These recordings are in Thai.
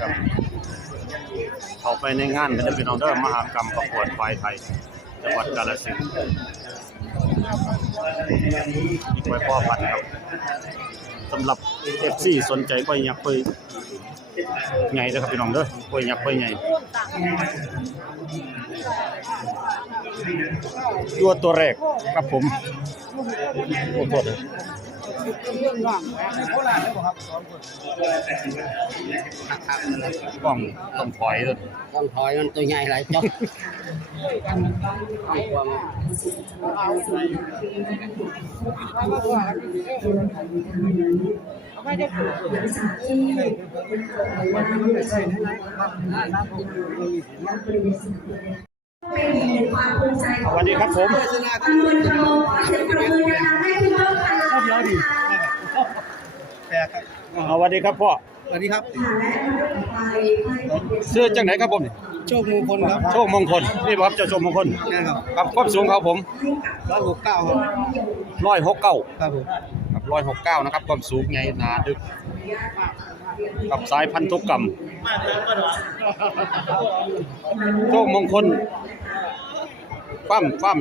ครับ เข้าไปในงานก็จะเป็นองเดอร์มหากรรมประกวดควายไทย จังหวัดกาฬสินธุ์อีกไว้พ่อพันธุ์ครับสำหรับ FC สนใจควายยักษ์ควายใหญ่เด้อครับพี่น้องเด้อควายยักษ์ควายใหญ่ตัวตัวแรกครับผมโอ้โห ดกล้องต้องถอยเลยต้องถอยมันตัวใหญ่หลายจ้ะเป็นอีกหนึ่งความภูมิใจของสวัสดีครับผมตำบลเราขอเสียงปรบมือนะคะให้คุณพ่อค่ะ เดี๋ยวดิสวัสดีครับพ่อสวัสดีครับชื่อจังไหนครับผมโชคมงคลครับโชคมงคลนี่บ่ครับเจ้าโชคมงคลนี่ครับครับความสูงเขาผมร้อยหกเก้าครับร้อยหกเก้าครับผมครับร้อยหกเก้านะครับความสูงไงหนาดึกกับสายพันธุกรรมโชคมงคล ปั้มปั้ม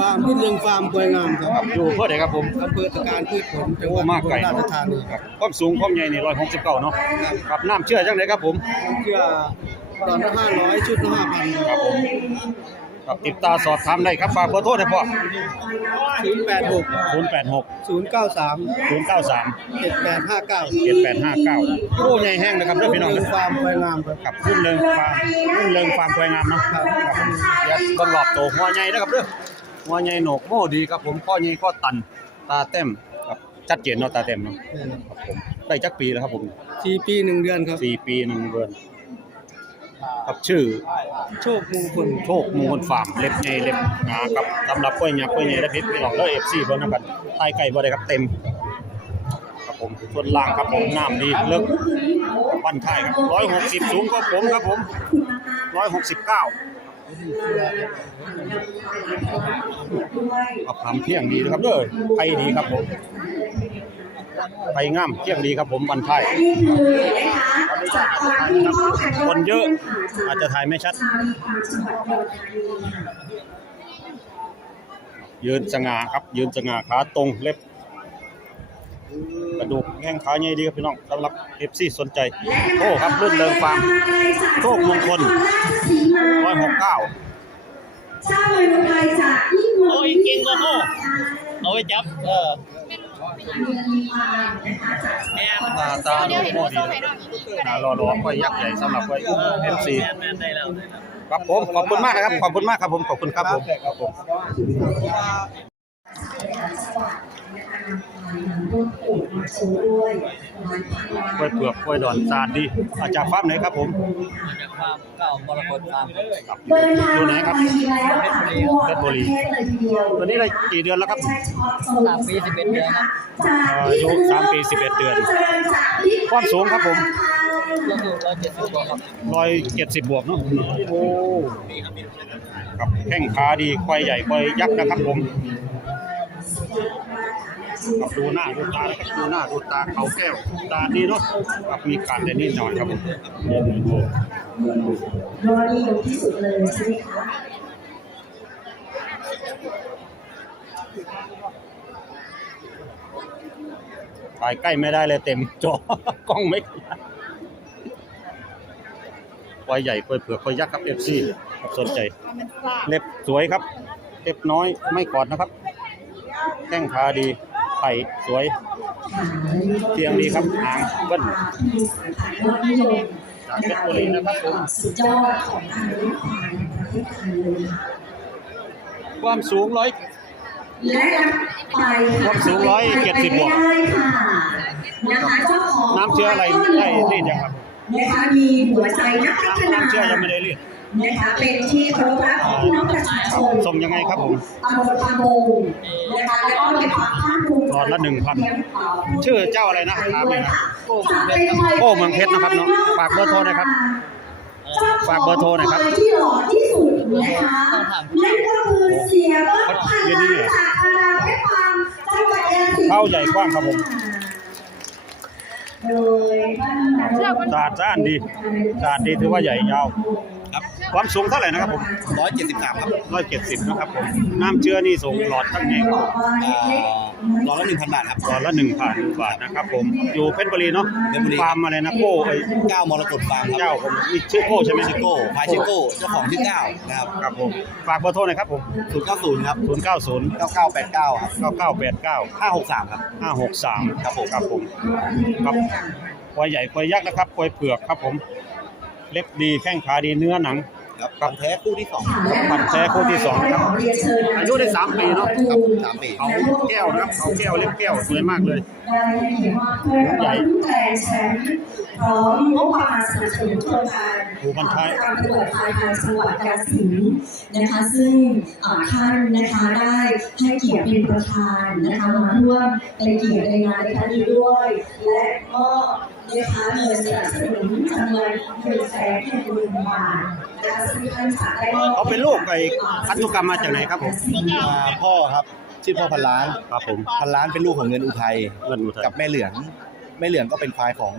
ฟาร์มที่เรืองฟาร์มกล้วยงามครับ อยู่เพื่อใดครับผมอำเภอตะการพืชผลจังหโอ้วัดมากไก่ราชธานีครับความสูงความใหญ่นี่ร้อยหกสิบเก้าเนาะครับน้ำเชื่อจังไหนครับผมเพื่อตอนละห้าร้อยชุดละห้าพันครับผม ครับติดตาสอบถามได้ครับฝากเบอร์โทรให้พ่อศูนย์แปดหกศูนย์แปดหกศูนย์เก้าสามศูนย์เก้าสามเจ็ดแปดห้าเก้าเจ็ดแปดห้าเก้าโอ้ใหญ่แห้งนะครับเด้อพี่น้องเรืนะองฟาร์มกล้วยงามครับครับรุ่นเริงฟาร์มรุ่นเริงฟาร์มควายงามเนาะครับผมอย่าเบังหลอบโตหัวใหญ่นะครับเด้อหัวใหญ่โหนกโม่ดีครับผมข้อใหญ่ข้อตันตาเต็มครับชัดเจนเนาะตาเต็มเนาะครับผมได้จักปีแล้วครับผมสี่ปีหนึ่งเดือนครับสี่ปีหนึ่งเดือนครับชื่อ โชคมงคลโชคมงคลฟาร์มเล็บใหญ่เล็บหนาครับสำหรับกล้วยยักษ์กล้วยใหญ่และพิษพี่น้องเด้อ FC เบิ่งนำกันใต้ไก่บ่ได้ครับเต็มครับผมส่วนล่างครับผมน้ำดีเลิกวันท้ายครับ160สูงกว่าผมครับผม169ครับทำเที่ยงดีนะครับเด้อไผ่ดีครับผม ไผ่งามเที่ยงดีครับผมวันท้ายนี่คือนะคะจากความที่พ่อแข่งคนเยอะอาจจะถ่ายไม่ชัด ยืนสง่าครับ ยืนสง่าขาตรงเล็บกระดูกแข้งขาใหญ่ดีครับพี่น้องสำหรับ FC สนใจโอ้ครับรุ่นเริงฟาร์มโชคมงคล169เจ้าเมืองไทยจากที่เมืองโอ้ยเก่งเลยโอ้เอาไว้จับเออแม่ ตาตาโลโมดีตารอรอค่อยยักษ์ใหญ่สำหรับค่อย FC แม่ได้แล้วได้แล้วครับผมขอบคุณมากครับ ขอบคุณมากครับผม ขอบคุณครับผม ครับผมกล้วยเผือกกล้วยดอนสาดดีอาจากฟาร์มไหนครับผมจากฟาร์มเก่ามรกตฟาร์มครับเดินทางอยู่ไหนครับไปแล้วทั่วประเทศเลยทีเดียวตัวนี้ได้กี่เดือนแล้วครับใช่เฉพาะโซนสามปีสิบเอ็ดเดือนครับจากอายุสามปีสิบเอ็ดเดือน ความสูงครับผมก็คือร้อยเจ็ดสิบกว่าครับร้อยเจ็ดสิบบวกเนาะโอ้ครับแข้งขาดีควายใหญ่ควายยักษ์นะครับผม ครับดูหน้าดูตานะครับดูหน้าดูตาเขาแก้ว ตาดีเนาะครับมีการแต่นิดหน่อยครับผมรอดีอยู่ที่สุดเลยใช่ไหมคะถ่ายใกล้ไม่ได้เลยเต็มจอกล้องไม่ควายใหญ่ควายเผือกควายยักษ์ครับเอฟซีสนใจ เล็บสวยครับ เล็บน้อยไม่กอดนะครับแข้งขาดี ไผ่สวยเตียงดีครับหางเบิ้ลมีสายพันธุ์ยอดนิยมจากเพชรบุรีนะครับผมสุดยอดของการเลี้ยงควายในประเทศไทยเลยค่ะความสูงร้อยและไปความสูง170บวกได้ค่ะนะคะเจ้าของน้ำเชื้ออะไรได้รีดยังครับนะคะมีหัวใจนักพัฒนาน้ำเชื้อยังไม่ได้รีด นะคะเป็นที่เคารพรักของพี่น้องประชาชนส่งยังไงครับผมตำบลปางงนะคะแล้วก็เป็นความภาคภูมิใจหลอดละ1,000ชื่อเจ้าอะไรนะถามเลยนะโอ้โอ้เมืองเพชรนะครับเนาะฝากเบอร์โทรหน่อยครับฝากเบอร์โทรหน่อยครับที่หล่อที่สุดนะคะนั่นก็คือเสียเบิ้ลพันเย็นนี่เหรอจากอาณาเพชรฟาร์มจังหวัดเชียงเข้าใหญ่กว้างครับผมโดยท่านนายกสะอาดสะอ้านดีสะอาดดีถือว่าใหญ่ยาว ครับความสูงเท่าไหร่นะครับผมร้อยเจ็ดสิบสามครับร้อยเจ็ดสิบนะครับผมน้ำเชื้อนี่ส่งหลอดทั้งไงบอกว่าเอ่อร้อยละหนึ่งพันบาทครับหลอดละหนึ่งพันบาทนะครับผมอยู่เพชรบุรีเนาะเพชรบุรี ฟาร์มอะไรนะโก้ไอ้เก้ามรกตฟาร์มครับเจ้าผมนี่ชื่อโก้ใช่ไหมชิโก้พายชิโก้เจ้าของชื่อเก้านะครับครับผมฝากเบอร์โทรหน่อยครับผมศูนย์เก้าศูนย์ครับศูนย์เก้าศูนย์เก้าเก้าแปดเก้าครับเก้าเก้าแปดเก้าห้าหกสามครับ ห้าหกสามครับผม ครับผมครับควายใหญ่ควายยักษ์นะครับควายเผือกครับผม เล็บดีแข้งขาดีเนื้อหนัง ครับปันแท้คู่ที่สองปัดแท้คู่ที่สองนะครับอายุได้สามปีเนอะครับสามปีเขาแก้วนะครับเขาแก้วเล็บแก้วสวยมากเลยได้เขียนว่าเพื่อใหญ่แกรนด์แชมป์พร้อมงบประมาณสนับสนุนโครงการดูบรรทัดการประกวดภายในจังหวัดกาฬสินธุ์นะคะ ซึ่งเอ่อท่านนะคะได้ให้เกียรติเป็นประธานนะคะมาร่วมเป็นเกียรติในงานในครั้งนี้ด้วย และก็ นะคะเงินสนับสนุนจำนวนหนึ่งแสนหนึ่งหมื่นบาทนะคะซึ่งท่านจะได้มอบเขาเป็นลูกไอ้พันธุกรรมมาจากไหนครับผมอ่าพ่อครับชื่อพ่อพันล้านครับผมพันล้านเป็นลูกของเงินอุทัยเงินอุทัยกับแม่เหลืองแม่เหลืองก็เป็นควายของ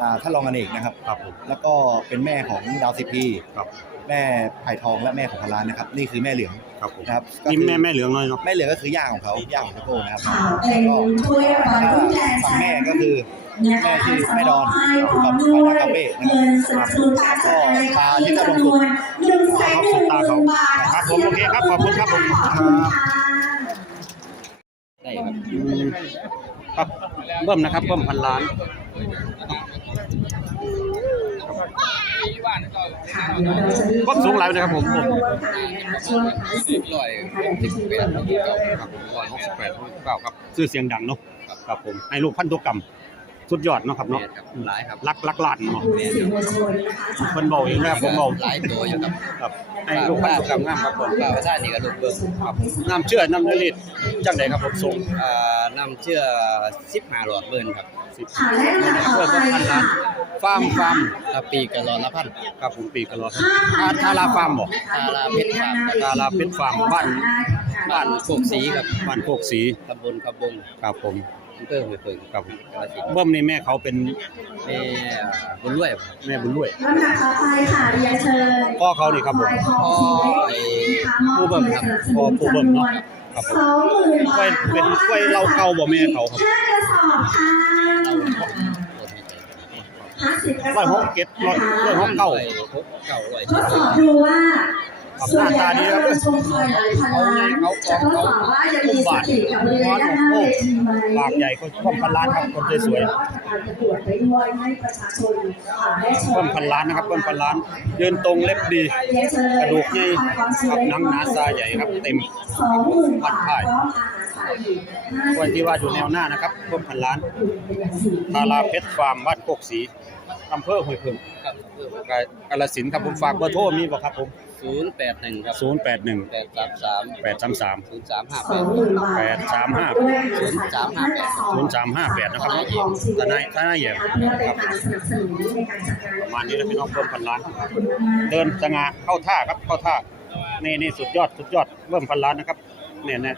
อ่าท่านรองอเนกนะครับ ครับผมแล้วก็เป็นแม่ของดาวสิพีครับ แม่ไผ่ทองและแม่ของพันล้านนะครับ นี่คือแม่เหลืองครับผมนะครับนี่แม่แม่เหลืองน้อยเนาะแม่เหลืองก็คือย่าของเขาย่าของตะโก้นะครับค่ะเป็นถ้วยรางวัลรุ่นแกรนด์แชฝั่งมแม่ป์ก็คือนะคะแม่ชื่อแม่ดอนให้พร้อมด้วยเงินสนับสนุนการจัดงานในครั้งนี้จำนวนหนึ่งแสนหนึ่งหมื่นบาทครับผมโอเคครับขอบคุณครับผมขอบคุณค่ะได้ครับอืมครับเบิ่มนะครับเบิ่มพันล้าน ก็สูงหลายเลยครับผมช่วงท้ายสุดร้อยสิบแปดครับครับร้อยหกสิบแปดเก้าครับชื่อเสียงดังเนาะครับผมให้ลูกพันธุกรรม สุดยอดเนาะครับเนาะเนาะครับหลายครับ ลักลักลานเนาะสื่อมวลชนนะคะจากเพิ่นเบาเองนะครับผมเบาหลายตัวอยู่ครับครับให้ลูกพันธุกรรมงามครับผมข้าวชาตินี่ก็ลูกเบิ้งครับน้ำเชื่อน้ำเนลิดจังไดครับผมส่งอ่านำเชื่อสิบห้าหลอดเบิ้นครับสิบค่ะและลำดับต่อไปค่ะฟาร์มฟาร์มถ้าปีกะหลอดละพันครับผมปีกะรอทาทาราฟาร์มบ่ทาราเพชรฟาร์มทาราเพชรฟาร์มบ้านบ้านโคกสีครับบ้านโคกสีตำบลขบงครับผมอำเภอห้วยเพิงครับกาฬสินธุ์เบิ่มนี่แม่เขาเป็นแม่บุญรวยแม่บุญรวย ลำดับต่อไปค่ะเรียนเชิญพ่อเขานี่ครับผม พ่อผู้เบิ่มครับพ่อผู้เบิ่มเนาะครับผมสองหมื่นกล้วยเป็นกล้วยเหล้าเก่าบ่แม่เขาครับ ห้ากระสอบค่ะห้าสิบกระสร้ออยบหกเก็ดร้อยร้อยหก เก้าร้อยหกเก้าร้อยทดสอบดูว่า ครับส่วนใหญ่หน้าตาดีแล้วครับเราชมคอยหลายพันล้านจะทดสอบว่ายังมีสติกับบริเวณด้านหน้าเวทีไหมปากใหญ่ก็ท่วมพันล้านครับคนสวยการประกวดไปด้วยให้ประชาชนได้ชๆท่วมพันล้านนะครับท่วมพันล้านยืนตรงเล็บดีกระดูกใหญ่ครับหนังหนาซาใหญ่ครับเต็มสองหมื่นบาทพันพท้ายร้อมอาหารใส่ากล้วยสิบที่ว่าอยู่แนวหน้านะครับท่วมพันล้านทาราเพชรฟาร์มบ้านโคกสีอำเภอห้วยพึ่ง ครับกาฬสินธุ์ครับผมฝากเบอร์โทรมีบ่ครับผมศูนย์แปดหนึ่งครับ081แปดสามสาม833ศูนย์สามห้าสแปองดหมื่นบาทแปดสามห้า ด้วยศูนย์สามห้าแปด ศูนย์สามห้าแปดนะครับทนายทนายใหญ่เพื่อเป็นการสนับสนุนในการจัดงานประมาณนี้นะพี่น้องเพิ่มพันล้านเดินสง่าเข้าท่าครับเข้าท่านี่นี่สุดยอดสุดยอดเพิ่มพันล้านนะครับเนี่ยแน่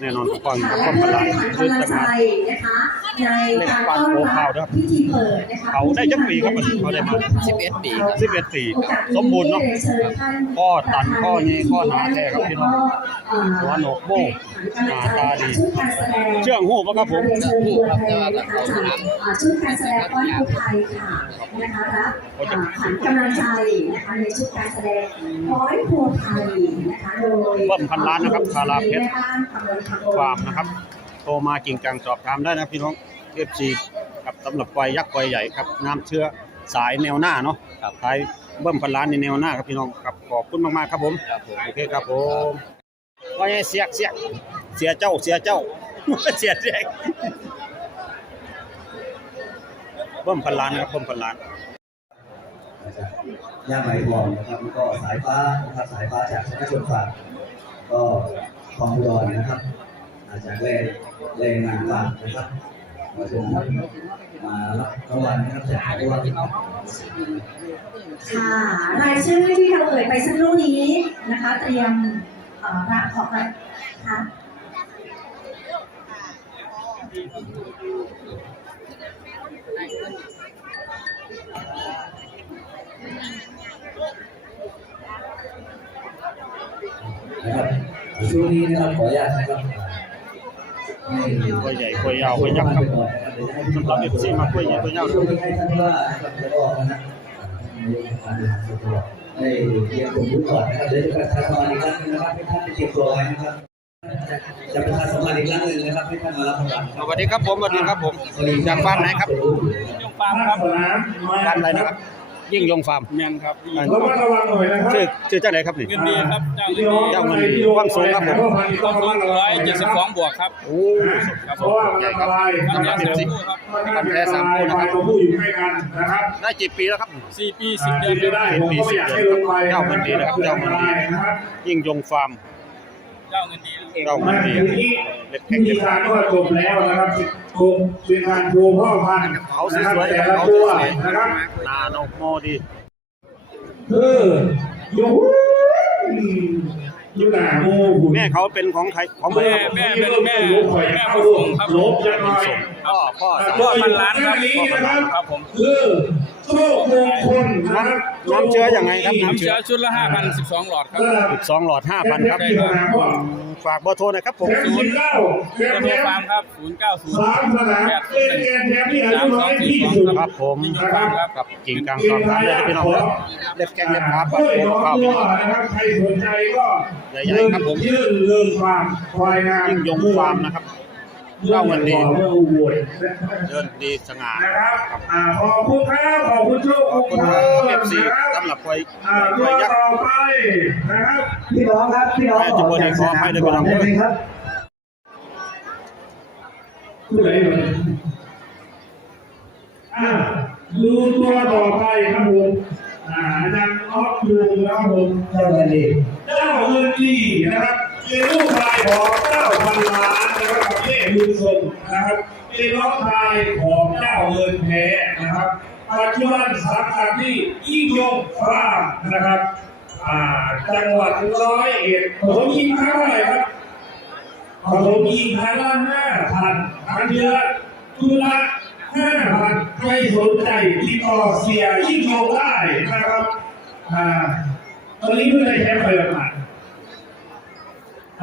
แน่นอนทุกคนครับและเพิ่มเพื่พัอนล้านเป็นขวัญเดินกำลังสใจง่านะคะในการต้อนรับพิธีเปิดนะคะเขาได้จักปีครับเขาได้มาสิบเอ็ดปีครับสิบเอ็ดปีสมบูรณ์เนาะข้อตันข้อนี้ข้อหนาแท้ครับพี่น้องหัวโหนกโบ้หน้าตาดีเชื่องหูปะครับผมเชิญตัวแทนนะคะจากชุดการแสดงป้อนผู้ไทยค่ะนะคะรับขวัญกำลังใจนะคะในชุดการแสดงป้อนผู้ไทยนะคะโดยเบิ้มพันล้านนะครับคาราเพชรแม่บ้านตำบลคำโบฟาร์มนะครับ โทรมากิ่งกังสอบถามได้นะพี่น้องเอฟซีครับสำหรับควายยักษ์ควายใหญ่ครับน้ำเชื้อสายแนวหน้าเนาะครับขายเบิ้มพันล้านในแนวหน้าครับพี่น้องครับขอบคุณมากๆครับผมครับผมโอเคครับผมว่าไงเสียกเสียกเสียเจ้าเสียเจ้าเสียเสียกเบิ้มพันล้านครับเบิ้มพันล้านย่าไหมทองนะครับแล้วก็สายฟ้านะครับสายฟ้าจากชนะชนฝากก็คลองอุดรนะครับ อาจากแรงแรงงานฝากนะครับมาถึงมารับรางวัลนะครับจากรางวัลนะครับค่ะ รายชื่อที่เราเอ่ยไปสักครู่นี้นะคะ เตรียมเอ่อรับของอะไรคะนะครับช่วงนี้นะครับขออนุญาตนะครับให้ กล้วยใหญ่กล้วยยาวกล้วยยักษ์ครับสำหรับเอฟซีมากล้วยใหญ่กล้วยยาวช่วงนี้ให้ท่านว่านะครับแล้วก็นะฮะในการบริหารส่วนตัวได้เตรียมตัวรู้ก่อนนะครับเดี๋ยวจะประชาสัมพันธ์อีกครั้งหนึงนะครับให้ท่านไปเตรียมตัวไว้นะครับจะประชาสัมพันธ์อีกครั้งหนึ่งนะครับให้ท่านมารับรางวัลสวัสดีครับผมสวัสดีครับผมจากฟาร์มไหนครับยงฟาร์มครับฟาร์มอะไรนะครับ ยิ่งยงฟาร์มเมียนครับอ่าระมัดระวังหน่อยนะครับชื่อชื่อเจ้าไหนครับนี่เงินดีครับเจ้าเงินพี่น้องดีเจ้าเงินดีความสูงครับผมความสูงร้อยเจ็ดสิบสองบวกครับโอ้ครับเพผราะมว่ามันอันตรายอันนะนี้ครับเสือคู่ครับมันแพ้สามคู่นะครับตัวผู้อยู่ใกล้กันนะครับได้กี่ปีแล้วครับสี่ปีสิบเดืที่อนจะได้ผมก็ไม่อยากให้ลงไปเจ้าเงินดีนะครับเจ้าเงินดีนะครับยิ่งยงฟาร์มเจ้าเงินดี เจ้าเงิมันนดีทีนี้เล็บพิแข็งธีเล็บการก็จบแล้วนะครับโครงเป็นการโชว์พ่อพันธุ์เขาสนะครับวยๆแต่ครับละเขาตัวสวยนะครับๆนาโนโมดีเอออยู่อยู่หน้าโอ้โหแม่เขาเป็นของใครของใครแม่ครับแม่เป็นแม่แม่ผู้ส่งครับลบยังไงพ่อพ่อสามพ่อพันล้านครับนี้นะครับครับผมคือโชคมงคลนะครับ น้ำเชื้อยังไงครับน้ำเชื้อชุดละห้าพันสิบสองหลอดครับสิบสองหลอดห้าพันครับได้ครับ ฝากเบอร์โทรหนะครับผมแถมสิบเก้าแถมเบอแถร์มฟาร์มครับศูนย์เก้าศูนย์สามสนามแปดเป็นแกนแถมที่อายุน้อยที่สุด ครับผมยิ่งฟาร์มครับกับกิ่งกลางสอบถามเลยที่พี่น้องครับเล็บแกงเล็บขาคปัดด้วยโค้น้องข้าวตัพี่วน้อง นะครับใครสนใจก็ใหญ่ๆครับผม ยื่นเรื่องความควายงาม ยิ่งยงฟาร์มนะครับ เจ้าเงินดีเรื่องอุบลเดินดีสง่านะครับขอบคุณครับขอบคุณโชคขอบคุณเอฟซีสำหรับควยอ่าคตัวต่อไปนะครับพี่น้องครับพี่น้องจะบริขอให้ด้วยพี่น้องได้ไหมครับผู้ใดอ่าดูตัวต่อไปครับผมอาอาจารย์ออฟดูนะครับผมเจ้าเงินดีเจ้าเงินดีนะครับ เป็นลูกชายของเจ้าพันล้านนะครับกับเล่บุญทรงนะครับเป็นน้องชายของเจ้าเงินแท้นะครับปัจจุบันสังกัดที่ยิ่งยงฟาร์มนะครับอ่าจังหวัดร้อยเอ็ดผมยิงครั้งเท่าไรครับผมยิงครั้งละห้าพันครั้งเดือนทุละห้าพันใครสนใจติดต่อเสียยิ่งยงได้นะครับอ่าตอนนี้เพื่อได้แชมป์ไปประมาณ